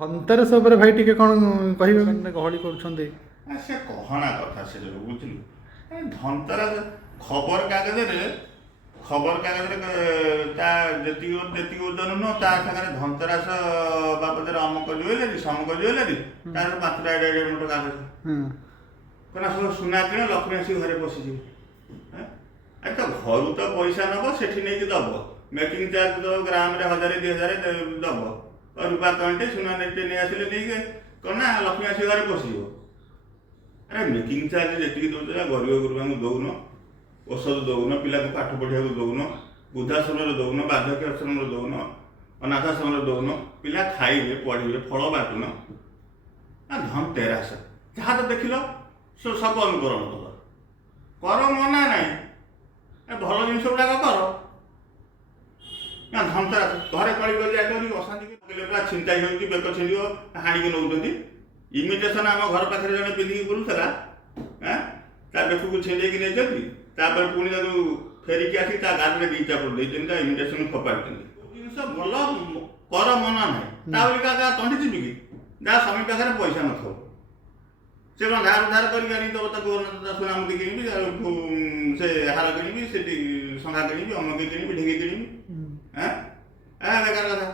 ଧନତେରସ ଉପରେ ଭାଇ ଟିକେ କ'ଣ କହିବେ ଗହଳି କରୁଛନ୍ତି? ସେ କହଣା କଥା ସେ ଯୋଉ ବୁଝିଲୁ ଧନତେରସ ଖବରକାଗଜରେ ତା ଯେତିକି ଓଜନ ନୁହଁ ତା ସାଙ୍ଗରେ ଧନତେରସ ବାବଦରେ ଅମକ ଜୁଏଲାରୀ ସମକ ଜୁଏଲାରୀ ତାର 5ଟା ଏଡ଼େ ମୋଟ କାଗଜ କହିନା ସବୁ ସୁନା କିଣ ଲକ୍ଷ୍ମୀ ଆସିକି ଘରେ ପଶିଯିବ। ଆରେ ତ ଘରୁ ତ ପଇସା ନେବ ସେଠି ନେଇକି ଦେବ ମେକିଂ ଚାର୍ଜ ଦେବ ଗ୍ରାମରେ 1000 2000 ଦେବ ରୂପା କଏଣ୍ଟେ ସୁନା ନେଟେ ନେଇ ଆସିଲେ ନେଇକି କ'ଣ ନା ଲକ୍ଷ୍ମୀ ଆସିକି ଘରେ ପଶିଯିବ। ଆରେ ମେକିଂ ଚାର୍ଜ ଯେତିକି ଦେଉଛ ଗରିବ ଗୁରୁବାଙ୍କୁ ଦେଉନ ଔଷଧ ଦେଉନ ପିଲାକୁ ପାଠ ପଢ଼ିବାକୁ ଦେଉନ ବୃଦ୍ଧାଶ୍ରମରେ ଦେଉନ ବାର୍ଦ୍ଧକ୍ୟ ଆଶ୍ରମରେ ଦେଉନ ଅନାଥାଶ୍ରମରେ ଦେଉନ ପିଲା ଖାଇବେ ପଢ଼ିବେ ଫଳ ବାଟୁନ ଧନତେରସ ଯାହା ତ ଦେଖିଲ ସବୁ ଅନୁକରଣ କର ମନା ନାହିଁ ଭଲ ଜିନିଷ ଗୁଡ଼ାକ କର ନା ଧନତେରସ ଘରେ କଳି ଗଲିଆ କରି ଅଶାନ୍ତି ପୁରା ଛିଣ୍ଟା ହେଉଛି ବେକ ଛିଣ୍ଡିବ ହାଣିକି ନେଉଛନ୍ତି। ଇମିଟେସନ୍ ଆମ ଘର ପାଖରେ ଜଣେ ପିନ୍ଧିକି ବୁଲୁଥିଲା ତା ବେକକୁ ଛିଣ୍ଡେଇକି ନେଇଛନ୍ତି ତାପରେ ପୁଣି ତାକୁ ଫେରିକି ଆସି ତା ଗାଡ଼ିରେ 2 ଚାପଡ଼ ଦେଇଛନ୍ତି ତା ଇମିଟେସନ୍ ଫୋପାଡ଼ିଛନ୍ତି। ଜିନିଷ ଭଲ କର ମନା ନାହିଁ ତା ବୋଲି କାହା ତଣ୍ଟି ଯିବି କି ଯାହା ସ୍ୱାମୀ ପାଖରେ ପଇସା ନଥିବ ସେ କ'ଣ ଧାର କରିକି ଆଣିକି ଦେବ ତାକୁ ସୁନାମୁଦି କିଣିବି ସେ ହାର କିଣିବି ସେଠି ଶଙ୍ଖା କିଣିବି ଅମକି କିଣିବି ଢିଙ୍କି କିଣିବି ବେକାର କଥା।